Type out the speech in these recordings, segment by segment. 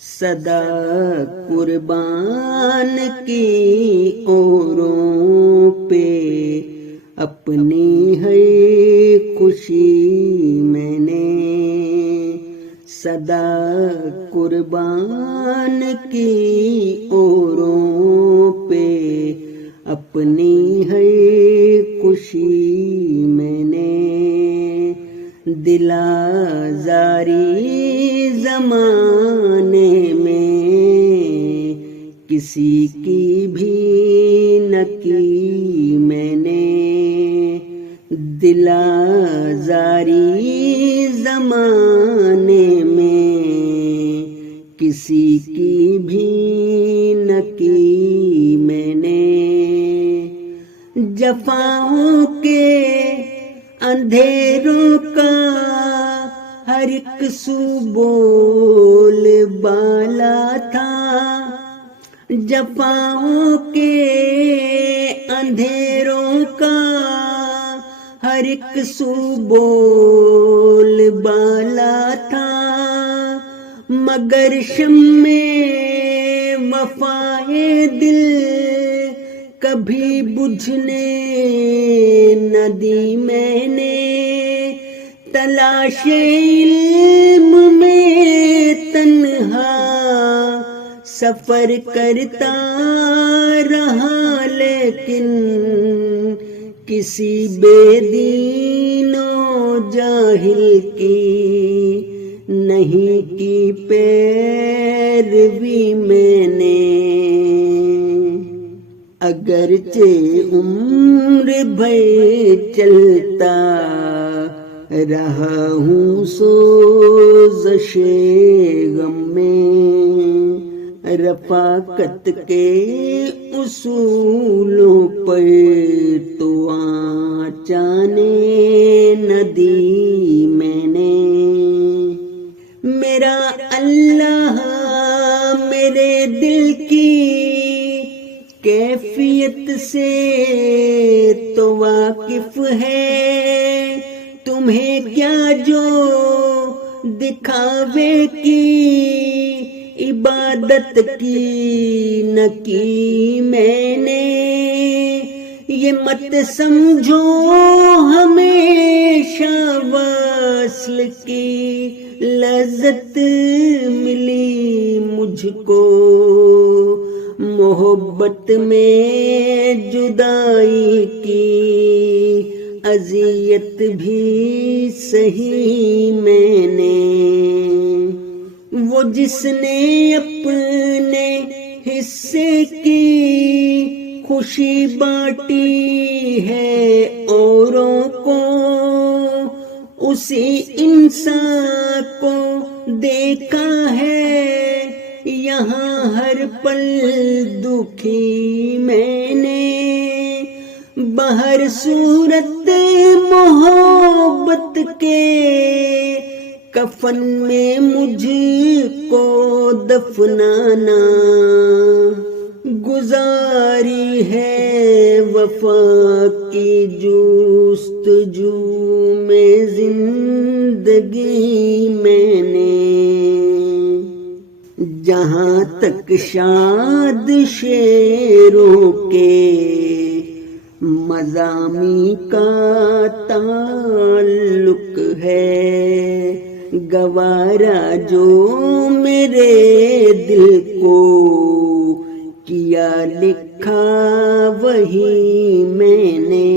صدا قربان کی اوروں پہ، اپنی ہے خوشی میں نے، صدا قربان کی اوروں پہ، اپنی ہے خوشی میں نے، دل آزاری زمانے میں کسی کی بھی نہ کی میں نے، دل آزاری زمانے میں کسی کی بھی نہ کی میں نے، جفاؤں کے اندھیروں کا ہر ایک سو بول بالا تھا، جفاؤں کے اندھیروں کا ہر ایک سو بول بالا تھا، مگر شمع وفائے دل کبھی بجھنے نہ دی میں نے، تلاش علم میں تنہا سفر کرتا رہا، لیکن کسی بے دین و جاہل کی نہیں کی پیروی میں نے، اگرچہ عمر بھر چلتا رہا ہوں سوزش غم میں، رفاقت کے اصولوں پر تو آنچانے نہ دی میں نے، میرا اللہ میرے دل کی کیفیت سے تو واقف ہے، تمہیں کیا جو دکھاوے کی عبادت کی نہ کی میں نے، یہ مت سمجھو ہمیشہ وصل کی لذت ملی مجھ کو، محبت میں جدائی کی اذیت بھی سہی میں نے، وہ جس نے اپنے حصے کی خوشی بانٹی ہے اوروں کو، اسی انسان کو دیکھا ہے یہاں ہر پل دکھی میں نے، بہر صورت محبت کے کفن میں مجھ کو دفنانا، گزاری ہے وفا کی جستجو میں زندگی میں نے، جہاں تک شاد شعروں کے مضامی کا تعلق ہے، گوارا جو میرے دل کو کیا لکھا وہی میں نے،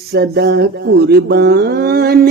صدا قربان